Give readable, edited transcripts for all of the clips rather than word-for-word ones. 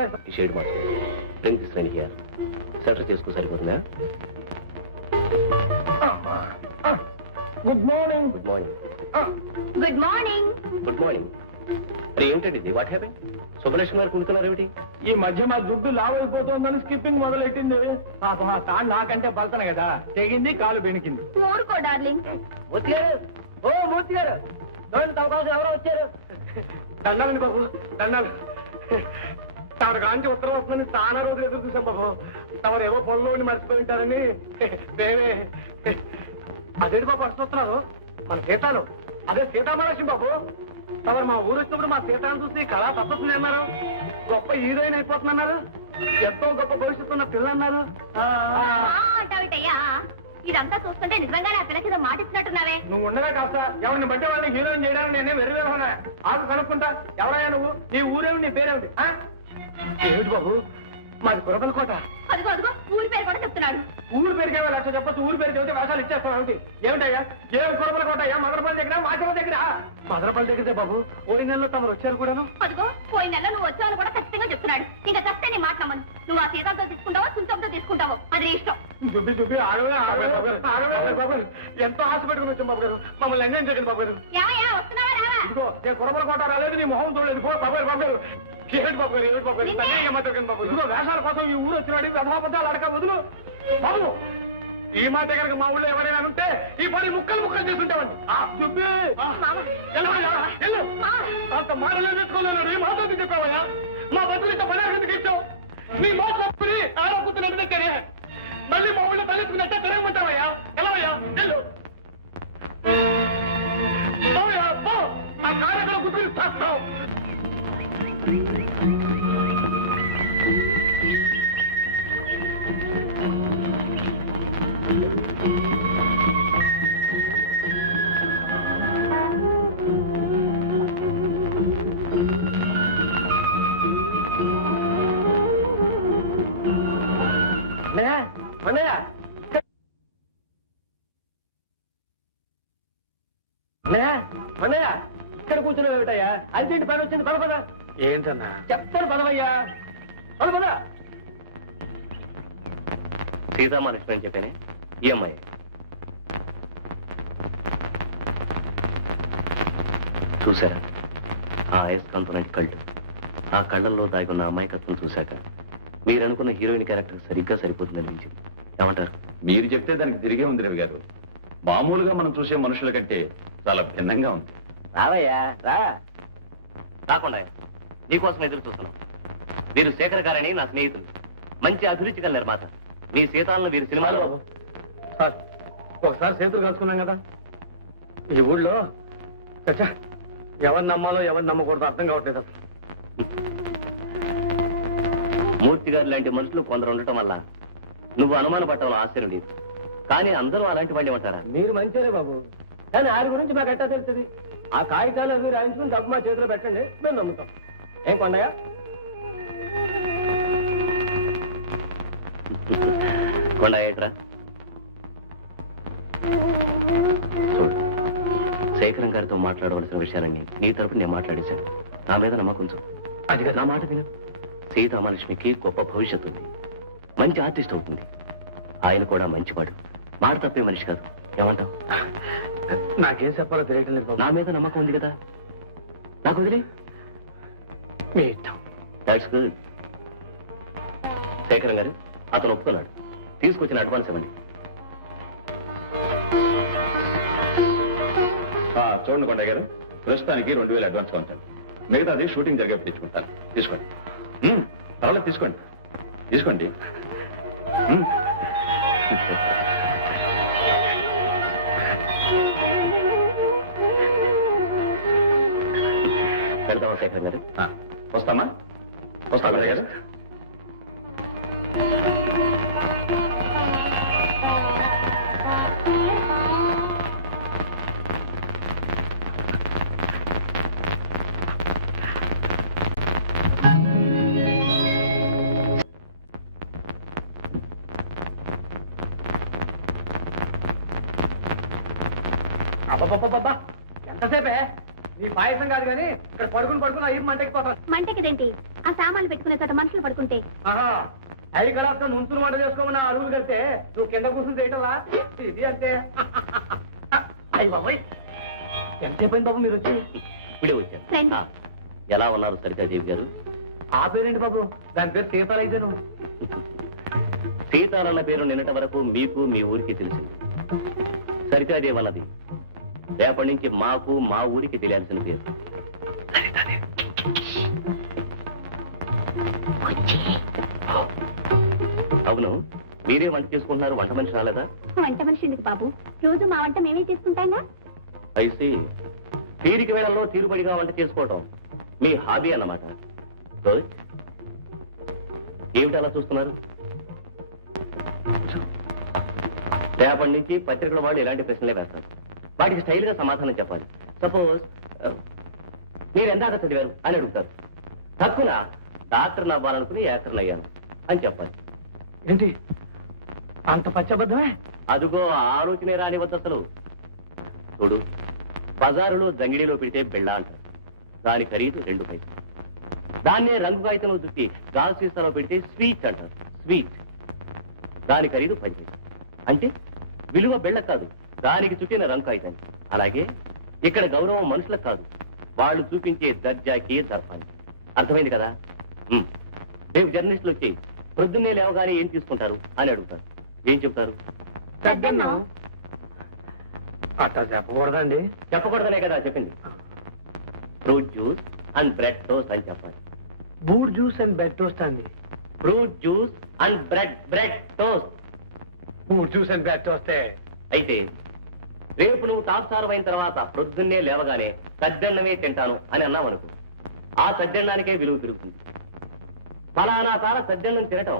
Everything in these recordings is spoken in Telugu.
పర్లేదు. ఈ షేడ్ మాత్రం ప్రింట్ శ్రేణి హియర్ సెటర్ చేసుకో సరిపోతుందా? Good morning. Good morning. Good morning. Good morning. అరే ఏమిటండి ఇది? What happen? సుబ్బలక్ష్మి గారు కుడుతున్నారు ఏమిటి? ఈ మధ్య మా దుడ్డు లావ్ అయిపోతుందని స్కిప్పింగ్ మొదలెట్టింది. పాప తాను నాకంటే బలతన కదా, తెగింది, కాలు బెనికింది. ఊరుకో డార్లింగ్. మూర్తి గారు, ఓ మూర్తి గారు, తమ కోసం ఎవరో వచ్చారు. దండాలండి బాబు, దండాలు. తమకు కాంచి ఉత్తరం వస్తుందని చాలా రోజులు ఎదురు చూసాం బాబు. తమరు ఏవో పొలంలో ఉండి మర్చిపోయి ఉంటారని మేమే. అదేంటి బాబు వస్తున్నారు? మన సీతాలు, అదే సీతామహాలక్ష్మి బాబు. తమరు మా ఊరు వచ్చినప్పుడు మా సీతాను చూసి కళా తప్పకుండా అన్నారు. గొప్ప హీరోయిన్ అయిపోతున్నారు, ఎంతో గొప్ప భవిష్యత్తు ఉన్న పిల్ల అన్నారు. ఇదంతా చూస్తుంటే నిజంగానే ఆ పిల్లకి మాట ఇచ్చినట్టున్నావే. నువ్వు ఉండగా కాస్త ఎవరిని బట్టి వాళ్ళని హీరోయిన్ చేయడానికి నేనే వెర్రివేనా? ఆకు కనుక్కుంటా. ఎవరయ్యా నువ్వు? నీ ఊరేమి, నీ పేరేమిటి? ఏమిటి బాబు మాది కురబలకోట. అదిగో అదిగో ఊరి పేరు కూడా చెప్తున్నాడు. ఊరి పేరుకే లక్ష చెప్పచ్చు, ఊరి పేరు చెబితే వేషాలు ఇచ్చేస్తాం ఏమిటి? ఏమిటయ్యా? ఏం కురబలకోట అయ్యా? మదనపల్లి దగ్గర, మాచవరం దగ్గర. మదనపల్లి దగ్గరే బాబు. పోయిన నెలలో తమరు వచ్చారు కూడాను. అదిగో పోయిన నెలలో నువ్వు వచ్చావని కూడా ఖచ్చితంగా చెప్తున్నాడు. ఇంకా చస్తే నీ మాట నమ్మను. నువ్వు ఆ సీతంతో తీసుకుంటావో చుంచంతో తీసుకుంటావో అది నీ ఇష్టం. దుబ్బి దుబ్బి ఆగవే బాబు. ఎంతో ఆశ పెట్టుకుని వచ్చాం బాబు గారు, మమ్మల్ని ఎంజాయ్ చేయండి బాబు గారు. వస్తున్నావా రావా? ఇదిగో నేను కురబలకోట రాలేదు, నీ మొహం చూడలేదు. పో బాబు గారు, బాబు గారు. ఏమిటి బాబు గారు, ఏమిటి బాబు గారు? బాబు ఇదిగో వేషాల కోసం ఈ ఊరు వచ్చినాడు, వ్యధమాబద్ధాలు అడక వదులు బాబు. ఈ మాట దగ్గర మా ఊళ్ళో ఎవరైనా ఉంటే ఈ పని ముక్కలు ముక్కలు చేసుంటామండి. చెప్పి అంత మాటలు తెచ్చుకోలేను. ఈ మాట చెప్పావయ్యా? మా బతులు ఇంత పని ఇచ్చావు. నీ మాట తప్పుని ఆరోపుతున్నట్టు దగ్గరే మళ్ళీ మా ఊళ్ళో తలెత్తుకున్నట్టే తిరగమంటావయ్యా? ఎలా అయ్యా? వెళ్ళు ఆ కార్యక్రమం గుర్తుకు చేస్తావు. అన్నయ్య ఇక్కడ కూర్చున్నావు ఏమిటయ్యా? అర్జెంట్ పని వచ్చింది, పద పద. ఏంటన్నా? చెప్తాను పదవయ్యా, పద పద. సీతామహాలక్ష్మి అని చెప్పానే ఈ అమ్మాయి. చూసారా ఆ అయస్కాంతమైన కళ్ళు, ఆ కళ్ళల్లో దాగున్న అమాయకత్వం చూశాక మీరనుకున్న హీరోయిన్ క్యారెక్టర్ సరిగ్గా సరిపోతుంది అనిపించింది. ఏమంటారు? మీరు చెప్తే దానికి తిరిగే ఉంది రవి గారు. మామూలుగా మనం చూసే మనుషుల కంటే చాలా భిన్నంగా ఉంది. రావయ్యా రా. రాకుండా నీకోసం ఎదురు చూస్తున్నాం. వీరు శేఖర్ గారని నా స్నేహితులు, మంచి అభిరుచి గల నిర్మాత. మీ సీతాలను వీరి సినిమాలో. సార్ ఒకసారి చేతులు కలుసుకున్నాం కదా, ఈ ఊళ్ళో చచ్చా ఎవరిని నమ్మాలో ఎవరిని నమ్మకూడదు అర్థం కావట్లేదు అసలు. మూర్తి గారు లాంటి మనుషులు కొందరు ఉండటం వల్ల నువ్వు అనుమాన పట్టడం ఆశ్చర్యం లేదు. కానీ అందరూ అలాంటి వాళ్ళు ఉంటారా? మీరు మంచిదే బాబు, కానీ ఆరి గురించి మాకు ఎట్టా తెలుస్తుంది? ఆ కాగితాలు అవి రాయించుకుని డబ్బు మా చేతిలో పెట్టండి, మేము నమ్ముతాం. ఏం కొండయ్య? కొండ ఏట్రా శేఖరం గారితో మాట్లాడవలసిన విషయాలన్నీ నీ తరపు నేను మాట్లాడేశాను. నా మీద నమ్మకం చూ. అది నా మాట విను. సీతామహాలక్ష్మికి గొప్ప భవిష్యత్తు ఉంది, మంచి ఆర్టిస్ట్ అవుతుంది. ఆయన కూడా మంచివాడు, మాట తప్పే మనిషి కాదు. ఏమంటావు? నాకేం చెప్పాలో తెలియటం లేదు. నా మీద నమ్మకం ఉంది కదా, నాకు వదిలే. మీ ఇష్టం. That's good. శేఖరం గారు అతను ఒప్పుకున్నాడు, తీసుకొచ్చిన అడ్వాన్స్ ఇవ్వండి. చూడండి కొండయ్య గారు, ప్రస్తుతానికి 2000 అడ్వాన్స్ ఉంటాను. మిగతాది షూటింగ్ జరిగే తెచ్చుకుంటాను. తీసుకోండి. పర్వాలేదు, తీసుకోండి తీసుకోండి. పెడదామా శేఖరం గారు? వస్తామా? వస్తా కొండయ్య గారు. అబ్బబ్బబ్బబ్బా, ఎంతసేపే? నీ పాయసం కాదు కానీ ఇక్కడ పడుకుని అయ్యి మంటెక్కిపోతాను. మంటకిదేంటి? ఆ సామాన్లు పెట్టుకునే చోట మనుషులు పడుకుంటే హెలికాప్టర్ నుంచులు మాట చేసుకోమని అడుగులు కడితే నువ్వు కింద కూర్చుని చేయటవా ఇది అంతే. అయ్యి బాబాయ్ ఎంతసేపు అయింది బాబు మీరు వచ్చి? ఇప్పుడే వచ్చాను. రండి. ఎలా ఉన్నారు సరితాదేవి గారు? ఆ పేరేంటి బాబు? దాని పేరు సీతాలైతేను. సీతాలన్న పేరు నిన్నటి వరకు మీకు మీ ఊరికి తెలిసింది. సరితాదేవి అన్నది రేపటి నుంచి మాకు మా ఊరికి తెలియాల్సిన పేరు. అవును, మీరే వంట చేసుకుంటున్నారు, వంట మనిషి రాలేదా? వంట మనిషి ఎందుకు బాబు? రోజు మా వంట మేమే చేసుకుంటాంగా. అయితే తీరిక వేళల్లో తీరుబడిగా వంట చేసుకోవటం మీ హాబీ అన్నమాట. గుడ్. ఏమిటి అలా చూస్తున్నారు? రేపటి నుంచి పత్రికల వాళ్ళు ఇలాంటి ప్రశ్నలే వేస్తారు. వాటికి స్టైల్ గా సమాధానం చెప్పాలి. సపోజ్ మీరు ఎందాక చదివారు అని అడుగుతారు. తక్కువ డాక్టర్ని అవ్వాలనుకుని యాక్టర్ని అయ్యాను అని చెప్పాలి. ఏంటి అంత పచ్చబద్ధమే? అదుగో ఆలోచనే రానివద్దు అసలు. చూడు, బజారులో జంగిడిలో పెడితే బిళ్ళ అంటారు, దాని ఖరీదు 2 పైసలు. దాన్నే రంగు కాగితంలో చుట్టి గాజు సీసాలో పెడితే స్వీట్ అంటారు, స్వీట్, దాని ఖరీదు 10 పైసలు. అంటే విలువ బిళ్ళ కాదు, దానికి చుట్టిన రంగు కాగితాన్ని. అలాగే ఇక్కడ గౌరవం మనుషులకు కాదు, వాళ్ళు చూపించే దర్జాకి దర్పానికి. అర్థమైంది కదా? రేపు జర్నలిస్టులు వచ్చి ప్రొద్దున్నే లేవగానే ఏం తీసుకుంటారు అని అడుగుతారు. ఏం చెప్తారు? తగ్గన్నం. అట్టా చెప్పకూడదండి. చెప్పకూడదనే కదా చెప్పింది. Fruit juice and bread toast అని చెప్పాలి. Boot juice and bed toast అండి. Fruit juice and bread toast. Boot juice and bed టోస్టే. అయితే రేపు నువ్వు టాప్ సార్ అయిన తర్వాత ప్రొద్దున్నే లేవగానే సద్దన్నమే తింటాను అని అన్నావు అనుకో, ఆ సద్దన్నానికే విలువ పెరుగుతుంది. ఫలానా సార సద్దన్నం తినటం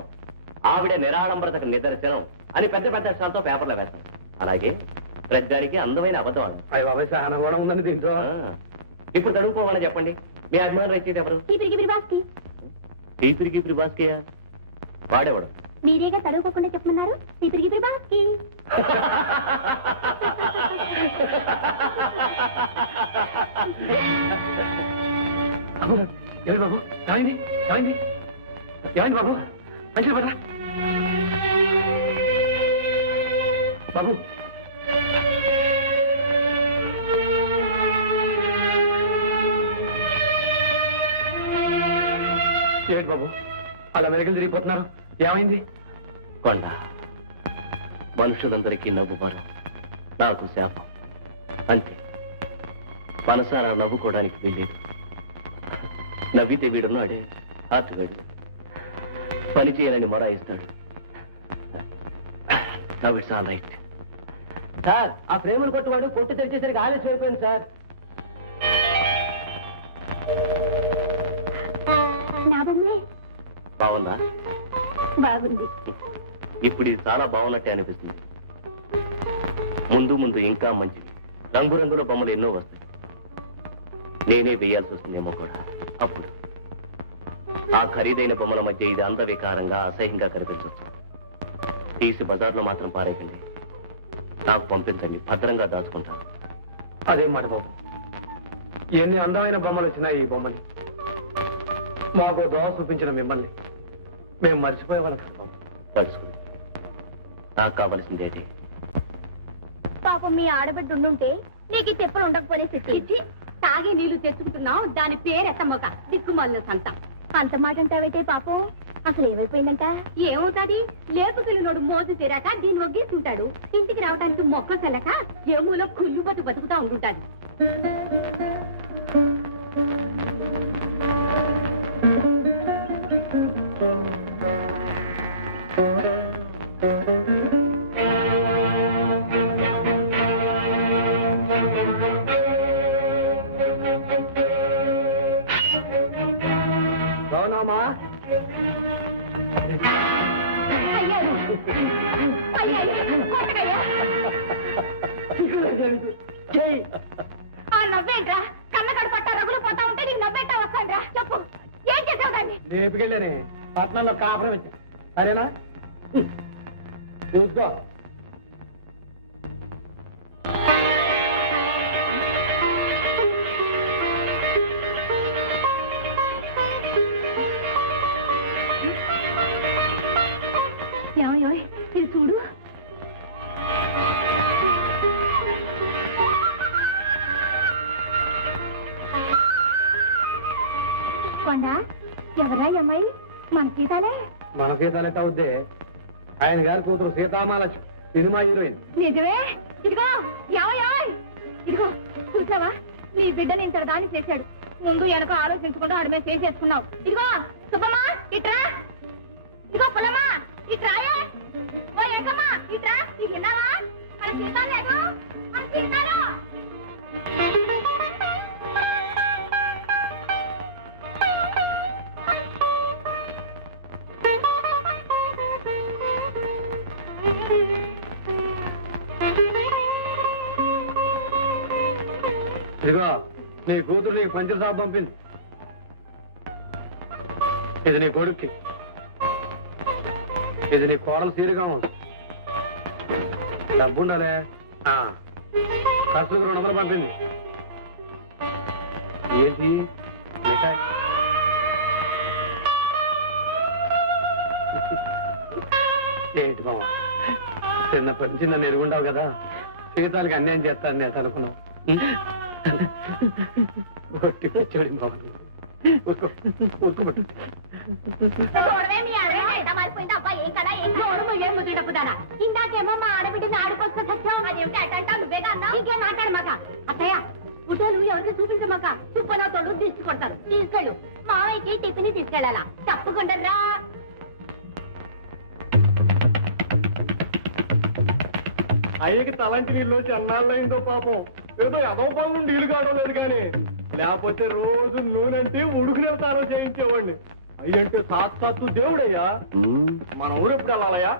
ఆవిడ నిరాడంబరతకు నిదర్శనం అని పెద్ద పెద్ద అక్షరాలతో పేపర్లో వేస్తాం. అలాగే ప్రజానికి అందమైన అబద్ధం ఆడ. అయ్య బాబాయ్ సహనం కూడా ఉందండి దీంట్లో. ఇప్పుడు చదువుకోవాలని చెప్పండి. మీ అభిమానులు రచయిత ఎవరు? టీపిరికి బాస్కియా? వాడేవాడు. మీరేగా చదువుకోకుండా చెప్పమన్నారు. టీపిరికి బాస్కి. ఏమైంది బాబు? ఏమైంది? ఏమైంది? ఏమైంది బాబు? మంచిది పడరా బాబు. ఏంటి బాబు అలా మెలకలు తిరిగిపోతున్నారు? ఏమైంది? కొండ మనుషులందరికీ నవ్వువారు, నాకు శాపం అంతే. మనసారా నవ్వుకోవడానికి వెళ్ళేది. నవ్వితే వీడున్నాడే ఆర్టుగాడు, పని చేయాలని మొరాయిస్తాడు. Now it's all right. Sir, ఆ ప్రేమలు కొట్టువాడు కొట్టు తెరిచేసరికి ఆలస్యం అయిపోయింది సార్. బాగుందా? బాగుంది. ఇప్పుడు ఇది చాలా బాగున్నట్టే అనిపిస్తుంది. ముందు ముందు ఇంకా మంచిది, రంగురంగుల బొమ్మలు ఎన్నో వస్తాయి. నేనే వేయాల్సి వస్తుందేమో కూడా. అప్పుడు ఆ ఖరీదైన బొమ్మల మధ్య ఇది అందవికారంగా అసహ్యంగా కనిపించవచ్చు. తీసి బజార్లో మాత్రం పారేయకండి, నాకు పంపించండి, భద్రంగా దాచుకుంటాను. అదే మాట బాబు. ఎన్ని అందమైన బొమ్మలు వచ్చినాయి ఈ బొమ్మని. మాకు దోవ చూపించిన మిమ్మల్ని మేము మర్చిపోయేవాళ్ళం కదా బాబు. పడుచుకుని నాకు కావలసింది ఏంటి? పాపం మీ ఆడబిడ్డ ఉండుంటే నీకు తెప్పలు ఉండకపోలే స్థితి. తాగే నీళ్లు తెచ్చుకుంటున్నావు, దాని పేరెత్తమ్మక దిక్కుమాలిన సంత. అంత మాట అంటావైతే పాపం అసలు ఏమైపోయిందంట? ఏమవుతాది? లేపుకెళ్ళినోడు మోజు తీరాక దీన్ని ఒగ్గేసుకుంటాడు. ఇంటికి రావడానికి మొక్క సెల్లక ఏమూలో కుళ్ళుబట్టు బతుకుతా ఉంటుంటాది. నవ్వేంట్రా? కళ్ళగడు పట్ట రగులు పోతా ఉంటే నీకు నవ్వేంటా వస్తాండ్రా? చెప్పు, ఏం చేసావు దాన్ని? రేపుకెళ్ళానే పట్నంలో కాపురం వచ్చా. సరేనా? చూసుకో. ఏమయ్యో ఇది చూడు. కొండ ఎవరా ఈ అమ్మాయి? మన సీతానే. మన సీతాలెట్ అవుద్దే, ఆయన గారి కూతురు సీతామాలక్ష్మి, సినిమా హీరోయిన్. నిజమే. ఇదిగో ఇదిగో చూసావా, నీ బిడ్డని ఇంత దాన్ని చేశాడు. ముందు వెనక ఆలోచించకుండా ఆడి మీద చేసేసుకున్నావు. ఇదిగో సుబ్బమ్మా ఇట్రా, ఇదిగో పుల్లమ్మా ఇట్రాయే, ఓ ఏకమ్మా ఇట్రా. ఇది విన్నావా? మన సీతా లేదు, మన సీతాలు. ఇదిగో నీ కూతురు నీకు పంచర్ సాబ్ పంపింది. ఇది నీ కొడుక్కి, ఇది నీ కోడలు సీరుగా ఉంది. డబ్బు ఉండాలే. ఖర్చులకు 200 పంపింది. ఏంటి మిఠాయి? ఏంటి బావ, చిన్నప్పటి నుంచి నన్ను ఎరుగుంటావు కదా, సీతాలకి అన్యాయం చేస్తాను నేను అనుకున్నావు. చూడండి బాబు, ఇందాకేమో మా ఆడబిడ్డని ఆడుకొచ్చుకో సత్యం. అదేమిటి అట్టంటా నువ్వేగా అన్నా? ఇంకేం మాట్లాడమాక అత్తయ్య. ఫోటోలు ఎవరికి చూపించమాక, చుప్పనా తోడు తీసుకొడతారు. తీసుకెళ్ళు. మావయ్యకి టిఫిన్ తీసుకెళ్ళాలా? తప్పకుండా రా. అయ్యకి తలంటి నీళ్ళు వచ్చి అన్నాళ్ళైందో పాపం. ఏదో ఎదవ పనులు నీళ్లు కావడం కానీ, లేకపోతే రోజు నూనెంటే ఉడుకునే తాను చేయించేవాడిని. అయ్యంటే సాక్షాత్తు దేవుడయ్యా. మన ఊరు ఎప్పుడు వెళ్ళాలయ్యా?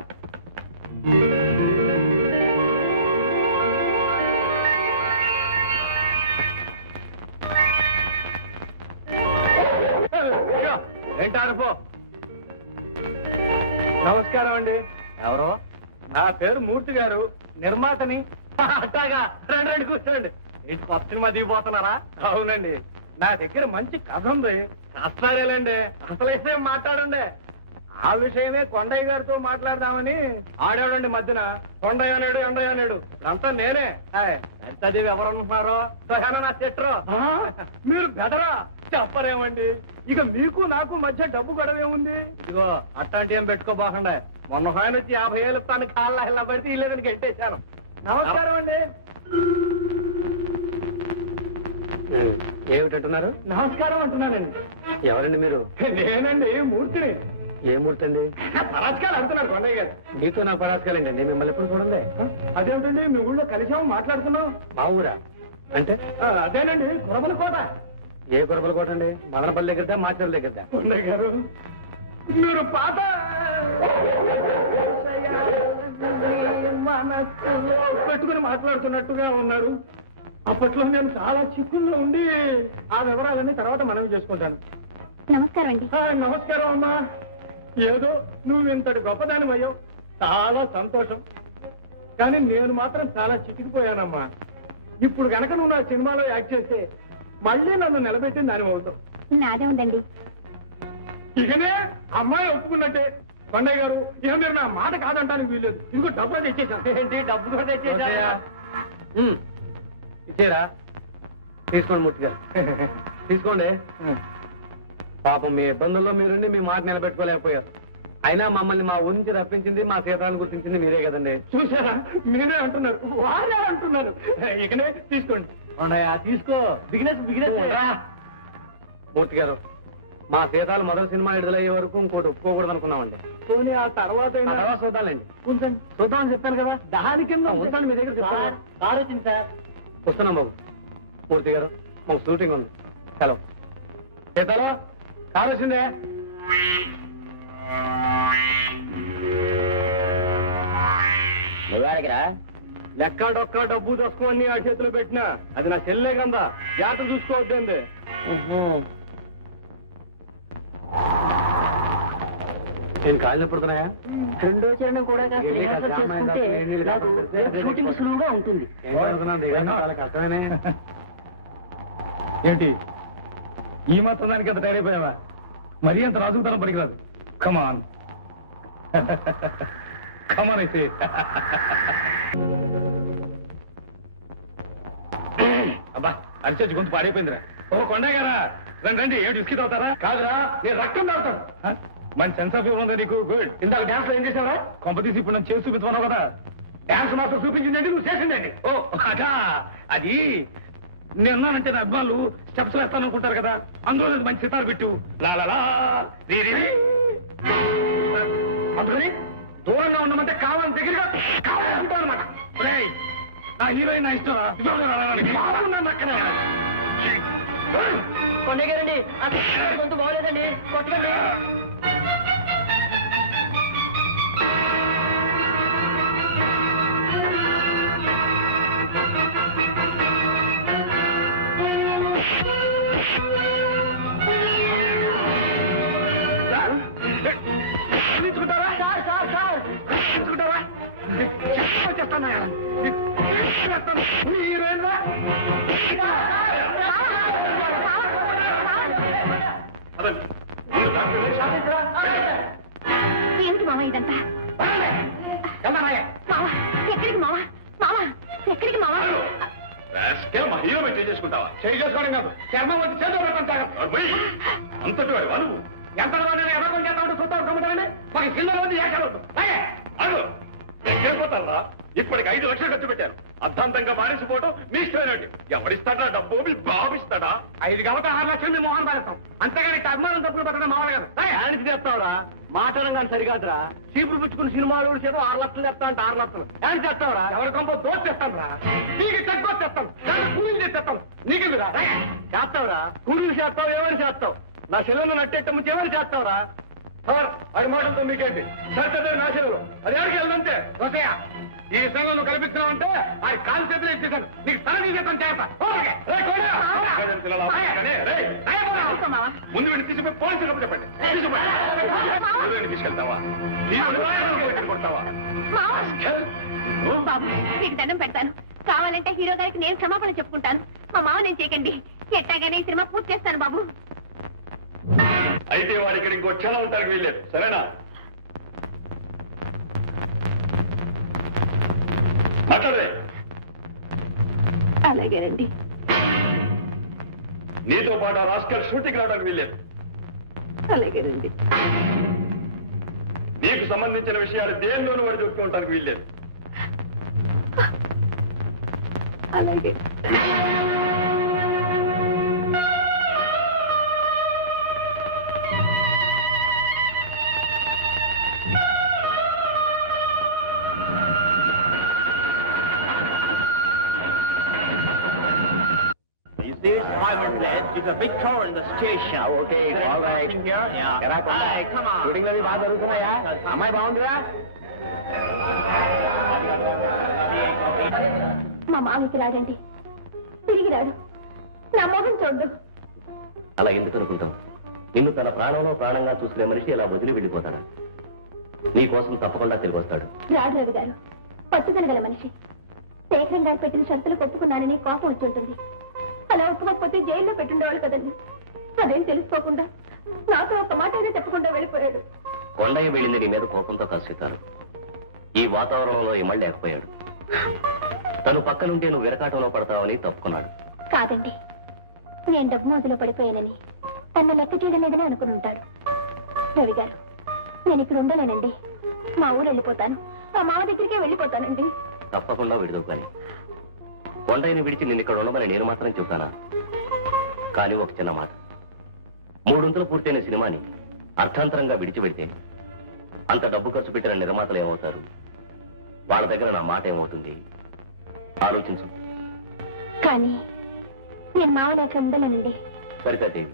ఏంటారపో. నమస్కారం అండి. ఎవరు? నా పేరు మూర్తి గారు, నిర్మాతని. అట్టాగా రండి రండి కూర్చోండి. ఏంటి కొత్త సినిమా దిగిపోతున్నారా? అవునండి, నా దగ్గర మంచి కథ ఉంది. కష్టాలేలండి, అసలు అయితే మాట్లాడండి. ఆ విషయమే కొండయ్య గారితో మాట్లాడదామని ఆడాడండి మధ్యన. కొండయ్య అనేడు, ఎండయ్య అనేడు. అంతా నేనే. ఎంతదేవి ఎవరనుకుంటున్నారో నా చెట్రో. మీరు బెదరా చెప్పరేమండి. ఇక మీకు నాకు మధ్య డబ్బు గొడవే ఉంది. ఇదిగో అట్లాంటి ఏం పెట్టుకోబోకండి. మొన్న ఆయన వచ్చి 50 ఏళ్ళు తన కాళ్ళ ఇలా పడితే ఇల్లేదని గెట్టేశాను. నమస్కారం అండి. ఏమిటంటున్నారు? నమస్కారం అంటున్నానండి. ఎవరండి మీరు? నేనండి, మూర్తిని. ఏ మూర్తి అండి? పరాజకాలు అడుగుతున్నారు కొండయ్య గారు. మీతో నాకు పరాజకాలండి. నేను మిమ్మల్ని ఎప్పుడు చూడండి. అదేమిటండి, మీ ఊళ్ళో కలిసాము, మాట్లాడుతున్నాం. మా ఊరా అంటే? అదేనండి, కురబల కోట. ఏ కురబల కోట అండి? మదనపల్లి దగ్గర, మాచర్ల దగ్గర. కొండయ్య గారు, మీరు పాత మనస్సులో పెట్టుకుని మాట్లాడుతున్నట్టుగా ఉన్నారు. అప్పట్లో నేను చాలా చిక్కుల్లో ఉండి ఆ వివరాలన్నీ తర్వాత మనవి చేసుకుంటాను. నమస్కారం అండి. నమస్కారం అమ్మా. ఏదో నువ్వు ఇంతటి గొప్పదానివయ్యావు, చాలా సంతోషం. కానీ నేను మాత్రం చాలా చిక్కిపోయానమ్మా. ఇప్పుడు గనక నువ్వు నా సినిమాలో యాక్ట్ చేస్తే మళ్ళీ నన్ను నిలబెట్టిన దాని అవుతావు. నాదే ఉందండి. ఇకనే అమ్మాయి ఒప్పుకున్నట్టే. కొండయ్య గారు, ఇక మీరు నా మాట కాదంటానికి వీల్లేదు. ఇంకో డబ్బు తెచ్చేసాను. ఏంటి డబ్బు కూడా తెచ్చేసా? ఇచ్చేరా? తీసుకోండి మూర్తి గారు, తీసుకోండి. పాపం మీ ఇబ్బందుల్లో మీరుండి మీ మాట నిలబెట్టుకోలేకపోయారు. అయినా మమ్మల్ని మా ఊరి నుంచి రప్పించింది, మా సీతాన్ని గుర్తించింది మీరే కదండి. చూసారా, మీరే అంటున్నారు, వారే అంటున్నారు. ఇకనే తీసుకోండి. తీసుకో. బిగినెస్ మూర్తి గారు, మా సీతాలు మొదటి సినిమా విడుదలయ్యే వరకు ఇంకోటి ఒప్పుకోకూడదు అనుకున్నామండి. పోనీ ఆ తర్వాత చూద్దాంలేండి. చూద్దామని చెప్పాను కదా, దాని కింద ఉందండి మీ దగ్గర. కారు వచ్చింది సార్. వస్తున్నాం బాబు. మూర్తి గారు, మాకు షూటింగ్ ఉంది. హలో సీతాలో, కారు వచ్చిందే. లెక్క డొక్క డబ్బు దొక్కుని ఆ చేతిలో పెట్టినా అది నా చెల్లె కదా, జాగ్రత్త చూసుకోవద్దండి. నేను కాళ్ళు పడుతున్నాయా? రెండో చరణం కూడా సులువుగా ఉంటుంది. చాలా కష్టమేనే. ఏంటి ఈ మాత్రం దానికి ఎంత తయారైపోయావా? మరీ అంత రాజుకుతనం పనికిరాదు. కమాన్ కమాన్ అయితే అబ్బా అరిచేసి గొంతు పాడైపోయిందిరా. ఓ కొండయ్య గారా, రండి రండి. ఏమిటి విస్కీ తాగుతారా? కాదురా, నేను రక్తం తాగుతాను. మంచి సెన్స్ ఆఫ్ హ్యూమర్ ఉందా నీకు? గుడ్. ఇందాక డాన్స్ లో ఏం చేసావురా? కొంపతీసి ఇప్పుడు నన్ను చేసి చూపించుకున్నావు కదా. డాన్స్ మాత్రం చూపించిందండి, నువ్వు చేసిందండి. ఓ అదా, అది నేనున్నానంటే నా అభిమానులు స్టెప్స్ వేస్తాను అనుకుంటారు కదా, అందులో మంచి సితారు పెట్టు. లాలా అందుకని దూరంగా ఉండమంటే కావాలని దగ్గరగా కావాలనుకుంటావు అనమాట. నా హీరోయిన్ నా ఇష్టం. కొండగారండి, గొంతు బాగోలేదండి, కొట్టకండి. ఏమిటి మామ ఇదంతా? ఎక్కడికి మామ? మామ ఎక్కడికి మామ? మా హీరో మీద చేసుకుంటావా? చేసుకోవడం కాదు, చర్మం వచ్చి చేతులు పెడతాను. అంతటి వాడు వాళ్ళు ఎంత ఎవరు చేస్తామంటే చూస్తాం కమ్ముతారండి. మాకు సినిమాలో ఉంది ఎక్కడిపోతారా? ఇప్పటికి 5 లక్షలు ఖర్చు పెట్టారు. అర్థాంతంగా మానేసిపోవడం మీ ఇష్టమైనట్టు. ఎవరిస్తాడా డబ్బు? మీ బాబు ఇస్తాడా? 5 కాబట్టి 6 లక్షలు మేము మోహన్ పాలిస్తాం. అంతేగాని అభిమానం తప్పులు పెట్టడం మామూలు కాదు. ఆయనకి చెప్తావురా, మాట్లాడడం కానీ సరికాదురా. చీపులు పుచ్చుకుని సినిమాలు చేదో 6 లక్షలు చెప్తా అంటే 6 లక్షలు ఆయన చెప్తావురా. ఎవరి కొంప దోష చెప్తాను రా, నీకు తక్కువ చెప్తాను, కూలీలు చెప్తాను. నీకు చేస్తావురా, కూలీలు చేస్తావు, ఏమని చేస్తావు? నా సెలవులు నట్టేట్ట ముందు ఏమని చేస్తావురా? సార్ వాడి మాటలతో మీకేంటి? సరిచే నా సెలవులు అది ఎవరికి వెళ్ళదంటే రోసయ్య, ఈ విషయంలో నువ్వు కల్పిస్తున్నావంటే ఆయన కాలు చేతులు ఇచ్చేసాను. నీకు స్థలం చేస్తాను చేస్తా. ముందు వీడిని తీసుకుపోయి పోలీసులు చెప్పండి. తీసుకెళ్తావా? కొడతావా? బాబు మీకు దండం పెడతాను. కావాలంటే హీరో గారికి నేను క్షమాపణ చెప్పుకుంటాను. మా మామ నేను చేయకండి. ఎట్టాగానే ఈ సినిమా పూర్తి చేస్తాను బాబు. అయితే వాడు ఇక్కడ ఇంకో క్షణం ఉంటానికి వీల్లేదు, సరేనా? మాట్లాడరే. అలాగేనండి. నీతో పాటు ఆ రాస్కల్ షూటింగ్ రావడానికి వీల్లేదు. అలాగేనండి. నీకు సంబంధించిన విషయాలు దేనిలోనూ వాడు చెప్పుకోవటానికి వీల్లేదు. అలాగే. It's a big tower in the station. Okay, all right. Yeah. Hi, come on. Shooting అవి బాగా జరుగుతున్నాయా? అమ్మాయి బాగుందిరా? మా మామికి రాడండి, తిరిగి రాడు. నా మొహం చూడు. అలా ఎందుకు అనుకుంటాం? నిన్ను తన ప్రాణంలో ప్రాణంగా చూసుకునే మనిషి ఇలా వదిలి వెళ్ళిపోతాడా? నీ కోసం తప్పకుండా తిరిగి వస్తాడు. రాడు రవి గారు పట్టుదల గల మనిషి. శేఖరం గారు పెట్టిన షరతులు ఒప్పుకున్నానని కోపం వచ్చి ఉంటుంది. అలా ఒప్పుకోకపోతే జైల్లో పెట్టుండేవాళ్ళు కదండి. అదేం తెలుసుకోకుండా నాతో ఒక మాట అయితే చెప్పకుండా వెళ్ళిపోయాడు. కొండయ్య వెళ్ళింది నీ మీద కోపంతో కసితారు. ఈ వాతావరణంలో ఇమళ్ళలేకపోయాడు. తను పక్కనుంటే నువ్వు విరకాటంలో పడతావని తప్పుకున్నాడు. కాదండి, నేను డబ్బు మోజులో పడిపోయానని తన లెక్క చేయడం లేదని అనుకుని ఉంటాడు. రవి గారు నేను ఇక్కడ ఉండలేనండి. మా ఊరు వెళ్ళిపోతాను. మా మామ దగ్గరికే వెళ్ళిపోతానండి. తప్పకుండా విడుదల కానీ కొండయ్యని విడిచి నిన్ను ఇక్కడ ఉండమని నేను మాత్రం చెబుతానా? కానీ ఒక చిన్న మాట, 300 పూర్తయిన సినిమాని అర్థాంతరంగా విడిచిపెడితే అంత డబ్బు ఖర్చు పెట్టిన నిర్మాతలు ఏమవుతారు? వాళ్ళ దగ్గర నా మాట ఏమవుతుంది? ఆలోచించు. కానీ నేను మావ లేక ఉండలేనండి. సరితాదేవి,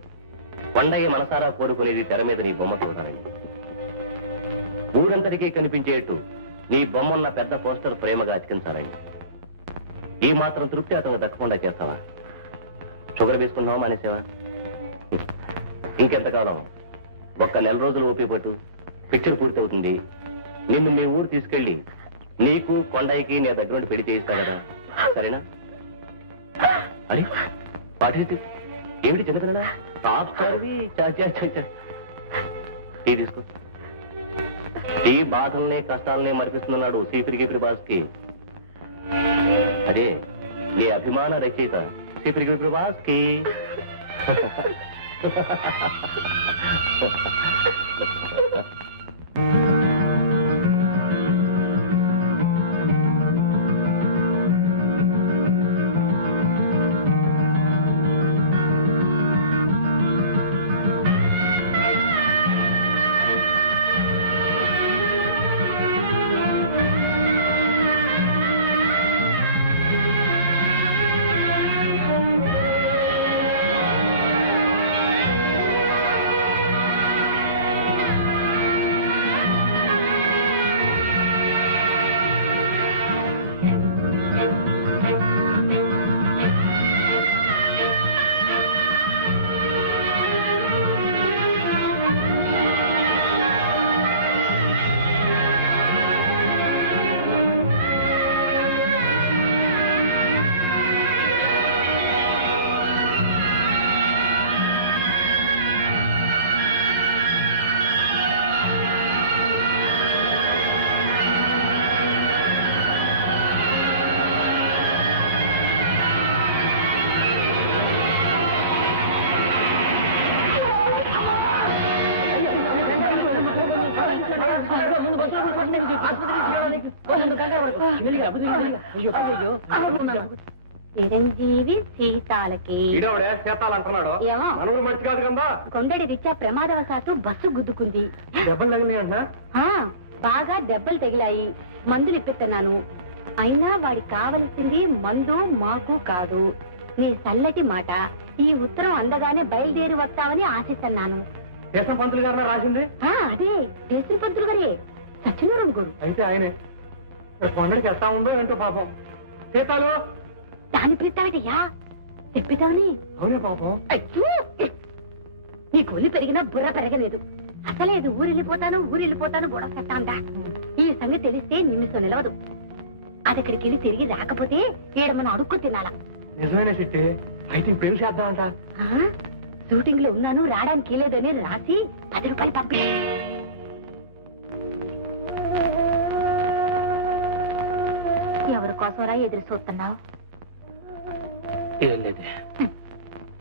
కొండయ్య మనసారా కోరుకునేది తెర మీద నీ బొమ్మ చూడాలని. ఊరంతటికీ కనిపించేట్టు నీ బొమ్మన్న పెద్ద పోస్టర్ ప్రేమగా అతికించాలని. ఈ మాత్రం తృప్తి అతను దక్కకుండా చేస్తావా? షుగర్ వేసుకున్నావా మానేసేవా? ఇంకెంతకాలం? ఒక్క నెల రోజులు ఓపి పట్టు, పిక్చర్ పూర్తవుతుంది. నిన్ను మీ ఊరు తీసుకెళ్లి నీకు కొండయ్యకి నీ దగ్గర నుండి పెళ్లి చేయిస్తా కదా, సరేనా? అరే పాటి ఏమిటి చిన్నపిల్లడా? టాప్ సర్వి తీసుకో. ఈ బాధల్ని కష్టాలనే మరిపిస్తున్నాడు సీపిరి బాస్కి. అదే నీ అభిమాన రచయిత సీపిరి బాస్కి. చిరంజీవి సీతాలకి సీతాలంటున్నాడు. ఏమో మనూరు మంచి కాదు కదా. కొండడి రీత్యా ప్రమాదవశాత్తు బస్సు గుద్దుకుంది. దెబ్బలు తగిలి అంట. బాగా దెబ్బలు తగిలాయి. మందులు ఇప్పిస్తున్నాను. అయినా వాడికి కావలసింది మందు మాకు కాదు. నీ చల్లటి మాట. ఈ ఉత్తరం అందగానే బయలుదేరి వస్తామని ఆశిస్తున్నాను. దేశం పంతులు గారిన రాసింది. అదే దేశం పంతులు గారే, సత్యనారాయణ గారు. అయితే ఆయనే కొండడికి ఎట్టా ఉందో ఏంటో పాపం. సీతాలు దాన్ని పెట్టావిటయ్యా చెప్పితావని. అవునే పాపం. అయ్యో, నీ కొల్లి పెరిగినా బుర్ర పెరగలేదు. అసలేదు ఊరెళ్ళిపోతాను గొడవ పెట్టాందా. ఈ సంగతి తెలిస్తే నిమిషం నిలవదు. అది అక్కడికి వెళ్ళి తిరిగి రాకపోతే ఈడ మనం అడుక్కు తినాలా. నిజమేనా చిట్టి? అయితే పెళ్లి చేద్దామంట. షూటింగ్ లో ఉన్నాను రావడానికి లేదని రాసి 10 రూపాయలు పంపి. ఎవరి కోసమరా ఎదురు చూస్తున్నావు?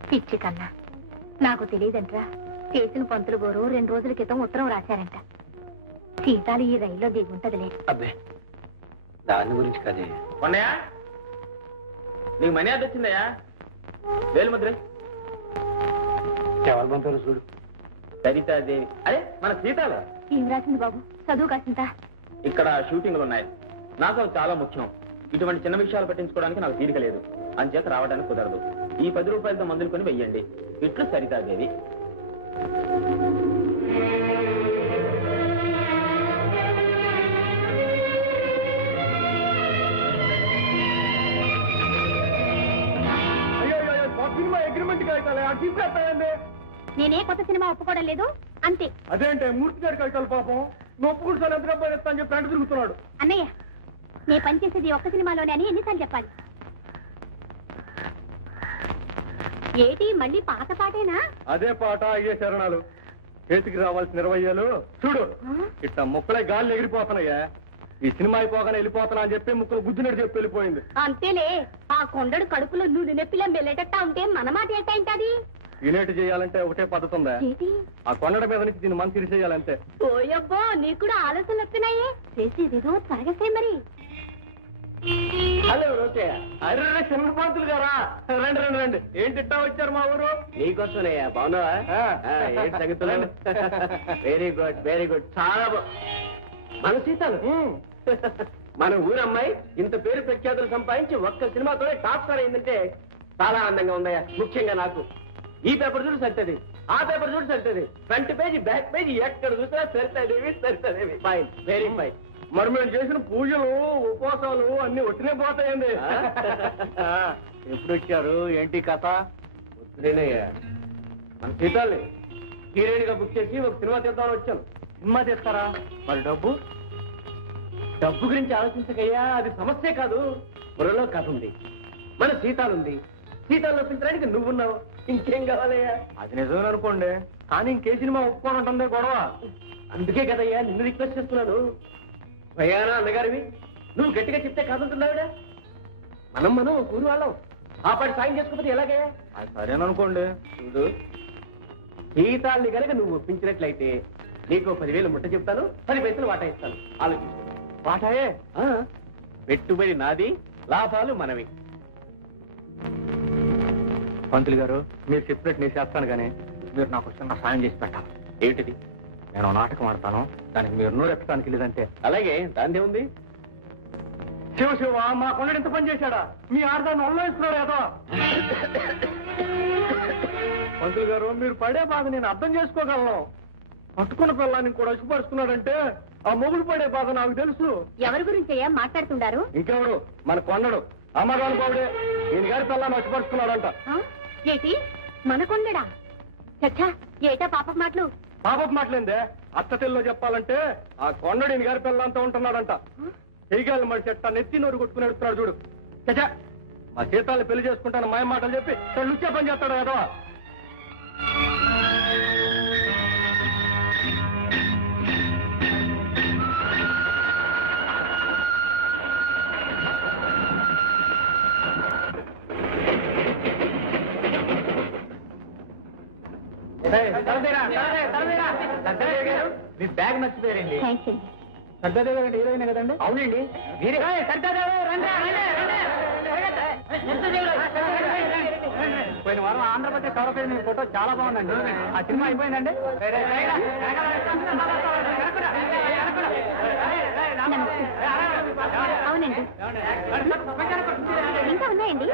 పిచ్చి కన్నా నాకు తెలియదంట్రా. చేసిన పంతులు గోరు 2 రోజుల క్రితం ఉత్తరం రాశారంట. సీతాలు ఈ రైల్లో దిగుంటదిలే. అబ్బే దాని గురించి కదే. ఉన్నాయా? నీకు మనీ అది వచ్చిందయ్యా? వేలు ముద్ర. ఎవరు పంపారు చూడు. సరితాదేవి. అరే మన సీతాలు. ఏం రాసింది బాబు? చదువు కాసింత. ఇక్కడ షూటింగ్లు ఉన్నాయి. నాకు అవి చాలా ముఖ్యం. ఇటువంటి చిన్న విషయాలు పట్టించుకోవడానికి నాకు తీరిక లేదు. అంచేత రావడానికి కుదరదు. ఈ 10 రూపాయలతో మందులు కొని వెయ్యండి. ఇట్లు సరితాదేవి. సినిమా అగ్రిమెంట్ కాగితాలే నేనే కొత్త సినిమా ఒప్పుకోవడం లేదు అంతే. అదేంటే మూర్తి గారి కాగితాలు పాపం. నువ్వు ఒప్పుకుంటు సార్ ఎంత డబ్బా ఇస్తా అని చెప్పి వెంట తిరుగుతున్నాడు. అన్నయ్య, నే పనిచేసేది ఒక్క సినిమాలోనే అని ఎన్నిసార్లు చెప్పాలి? ఏటి మళ్ళీ పాత పాటేనా? అదే పాట, అయ్యే శరణాలు. చేతికి రావాల్సిన 20 చూడు ఇట్లా ముక్కలే గాలి ఎగిరిపోతున్నాయా. ఈ సినిమా అయిపోగానే వెళ్ళిపోతానా అని చెప్పి ముక్కలు గుద్దినట్టు చెప్పి వెళ్ళిపోయింది. అంతేలే. ఆ కొండడు కడుపులో నూనె నొప్పిలా మెల్లటట్టా ఉంటే మన మాట ఏంటంటది? ఇనేటి చేయాలంటే ఒకటే పద్ధతి ఉందా? ఆ కొండల మీద నుంచి దీన్ని మన తీసేయాలంతే. ఓయబ్బో, నీకు కూడా ఆలోచనలు వస్తున్నాయే. చేసేదేదో త్వరగా చేయి మరి. Hello okay. అరే చిన్న పంతులు గారా, రండి రండి రండి. ఏంటి ఇట్టా వచ్చారు మా ఊరు? నీకోసమేయ్యా. బాగున్నావా? ఏంటి సంగతులు? Very good very good. చాలా మన సీతాలు మన ఊరమ్మాయి ఇంత పేరు ప్రఖ్యాతులు సంపాదించి ఒక్క సినిమాతోనే టాప్ స్టార్ అయిందంటే చాలా ఆనందంగా ఉందయ్యా. ముఖ్యంగా నాకు. ఈ పేపర్ చూడు సరితది, ఆ పేపర్ చూడు సరితది, ఫ్రంట్ పేజీ బ్యాక్ పేజీ ఎక్కడ చూసినా సరితదేవి ఫైన్, వెరీ ఫైన్. మరి మేము చేసిన పూజలు ఉపవాసాలు అన్ని ఒట్టినే పోతాయండి. ఎప్పుడు వచ్చారు? ఏంటి కథ? వద్దులేనయ్యా. మన సీతాల్ని హీరోయిన్ గా బుక్ చేసి ఒక సినిమా తీద్దామని వచ్చాను. సినిమా తీస్తారా? మరి డబ్బు? డబ్బు గురించి ఆలోచించకయ్యా, అది సమస్య కాదు. బుర్రలో కథ ఉంది, మన సీతాలుంది. సీతాలు ఒప్పించడానికి నువ్వున్నావు. ఇంకేం కావాలయ్యా? అది నిజమే అనుకోండి, కానీ ఇంకే సినిమా ఒప్పుకోనంటుందే గొడవ. అందుకే కదయ్యా నిన్ను రిక్వెస్ట్ చేస్తున్నాను. భయానా అన్నగారివి నువ్వు గట్టిగా చెప్తే కాదంటున్నావుడా? మనం ఊరు వాళ్ళం ఆ పాటి సాయం చేసుకోకపోతే ఎలాగే? సరేననుకోండి. చూడు, జీతాల్ని కనుక నువ్వు ఒప్పించినట్లయితే నీకు 10,000 ముట్ట చెప్తాను, 10 పైసలు వాటా ఇస్తాను. ఆలోచించు. వాటాయే? పెట్టుబడి నాది, లాభాలు మనవి. పంతులు గారు, మీరు చెప్పినట్టు నేను చేస్తాను, కానీ మీరు నాకు చిన్న సాయం చేసి పెట్టాలి. ఏమిటిది? నేను నాటకం ఆడతాను, దానికి మీరు నోరెత్తడానికి లేదంటే. అలాగే, దాందే ఉంది. శివ మా కొండడు ఎంత పని చేశాడా? మీ ఆడదాన్ని అల్లాయిస్తున్నాడు కదా. పంతులు గారు, మీరు పడే బాధ నేను అర్థం చేసుకోగలను. పట్టుకున్న పిల్లాన్ని కూడా అసుపరుస్తున్నాడంటే ఆ మొగుడు పడే బాధ నాకు తెలుసు. ఎవరి గురించి మాట్లాడుతున్నారు? ఇంకెవడు? మన కొండడు అమ్మగారు బాబుడే ఈయన గారి పిల్లాన్ని అసుపరుస్తున్నాడంట. ఏటి మన కొండడా? చచ్చా, ఏటా పాప మాటలు? పాపపు మాటలేందే, అత్త తెల్లో చెప్పాలంటే ఆ కొండడు ఈయన గారి పిల్లంతా ఉంటున్నాడంట. చెయ్యాలి మరి చెట్ట నెత్తి నోరు కొట్టుకుని ఎడుతున్నాడు చూడు. చచ్చా, మా సీతాన్ని పెళ్లి చేసుకుంటాను మాయ మాటలు చెప్పి లుచ్చే పని చేస్తాడు కదా. మీ బ్యాగ్ మర్చిపోయారండి. థ్యాంక్స్ అండి. సర్దాదేవి గారు హీరోయిన్ కదండి? అవునండి, మీరే. పోయిన వారం ఆంధ్రప్రదేశ్ కవర్ పేజ్ మీ ఫోటో చాలా బాగుందండి. ఆ సినిమా అయిపోయిందండి? అవునండి, ఇంకా ఉన్నాయండి.